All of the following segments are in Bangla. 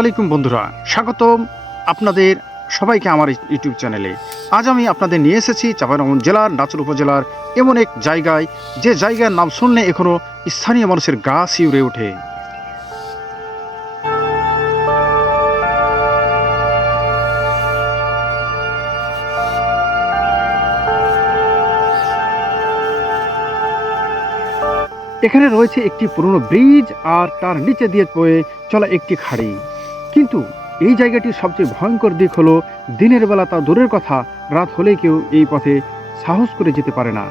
আলাইকুম বন্ধুরা, স্বাগতম আপনাদের সবাইকে আমার ইউটিউব চ্যানেলে। আজ আমি আপনাদের নিয়ে এসেছি চাঁপাইনবাবগঞ্জ জেলার নাচুর উপজেলার এমন এক জায়গায়, যে জায়গার নাম শুনলে এখনো স্থানীয় মানুষের গা শিউরে ওঠে। এখানে রয়েছে একটি পুরনো ব্রিজ আর তার নিচে দিয়ে বয়ে চলা একটি খাড়ি। কিন্তু এই জায়গাটির সবচেয়ে ভয়ঙ্কর দিক হলো, দিনের বেলা তা দূরের কথা, রাত হলে কেউ এই পথে সাহস করে যেতে পারে না।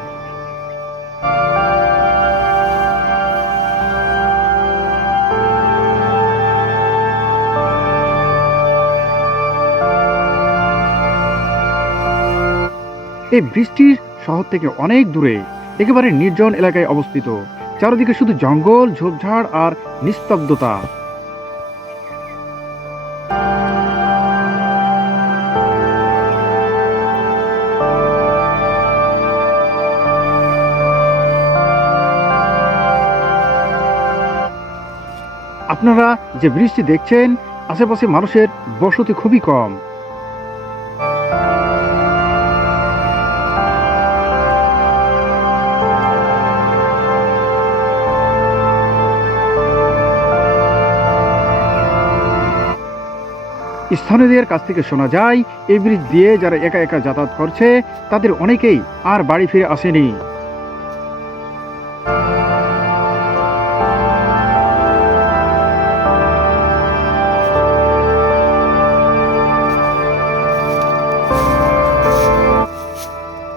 এই ব্রিজটির শহর থেকে অনেক দূরে, একেবারে নির্জন এলাকায় অবস্থিত। চারদিকে শুধু জঙ্গল, ঝোপঝাড় আর নিস্তব্ধতা। আপনারা যে ব্রিজটি দেখছেন, আশেপাশে মানুষের বসতি খুবই কম। স্থানীয়দের কাছ থেকে শোনা যায়, এই ব্রিজ দিয়ে যারা একা একা যাতায়াত করছে, তাদের অনেকেই আর বাড়ি ফিরে আসেনি।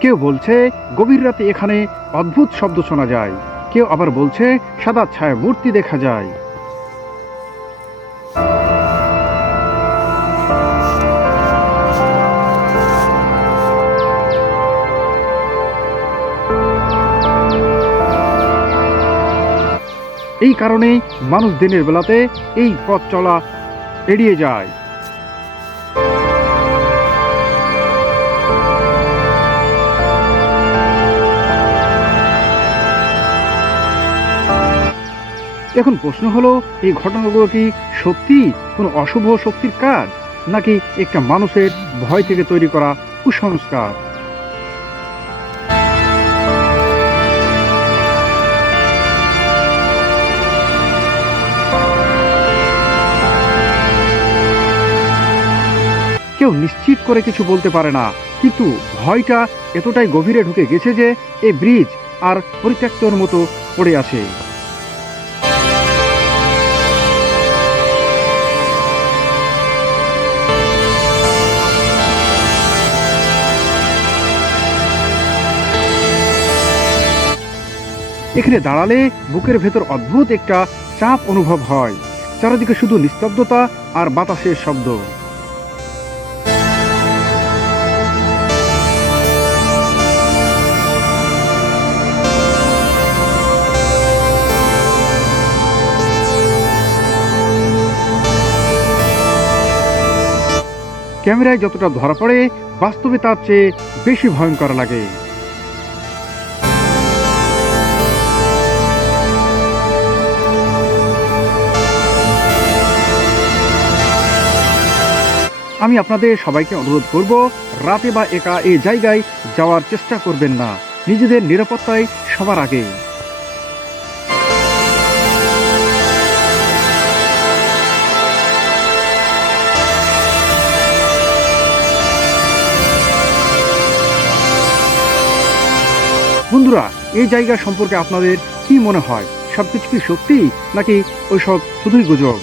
কেউ বলছে গভীর রাতে এখানে অদ্ভুত শব্দ শোনা যায়, কেউ আবার বলছে সাদা ছায়া মূর্তি দেখা যায়। এই কারণে মানুষ দিনের বেলাতে এই পথ চলা এড়িয়ে যায়। এখন প্রশ্ন হলো, এই ঘটনাগুলো কি সত্যি কোনো অশুভ শক্তির কাজ, নাকি একটা মানুষের ভয় থেকে তৈরি করা কুসংস্কার? কেউ নিশ্চিত করে কিছু বলতে পারে না, কিন্তু ভয়টা এতটাই গভীরে ঢুকে গেছে যে এই ব্রিজ আর পরিত্যক্তর মতো পড়ে আছে। এখানে দাঁড়ালে বুকের ভেতর অদ্ভুত একটা চাপ অনুভব হয়। চারিদিকে শুধু নিস্তব্ধতা আর বাতাসের শব্দ। ক্যামেরায় যতটা ধরা পড়ে, বাস্তবে তার চেয়ে বেশি ভয়ঙ্কর লাগে। আমি আপনাদের সবাইকে অনুরোধ করব, রাতে বা একা এই জায়গায় যাওয়ার চেষ্টা করবেন না। নিজেদের নিরাপত্তাই সবার আগে। বন্ধুরা, এই জায়গা সম্পর্কে আপনাদের কি মনে হয়? সবকিছু কি সত্যি, নাকি ওইসব শুধুই গুজব?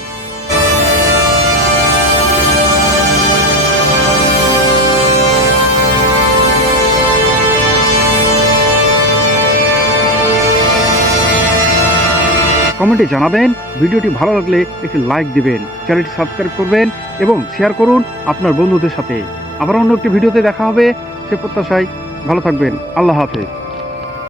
কমেন্টে জানাবেন। ভিডিওটি ভালো লাগলে একটি লাইক দিবেন, চ্যানেলটি সাবস্ক্রাইব করবেন এবং শেয়ার করুন আপনার বন্ধুদের সাথে। আবার অন্য একটি ভিডিওতে দেখা হবে, সে প্রত্যাশায় ভালো থাকবেন। আল্লাহ হাফেজ।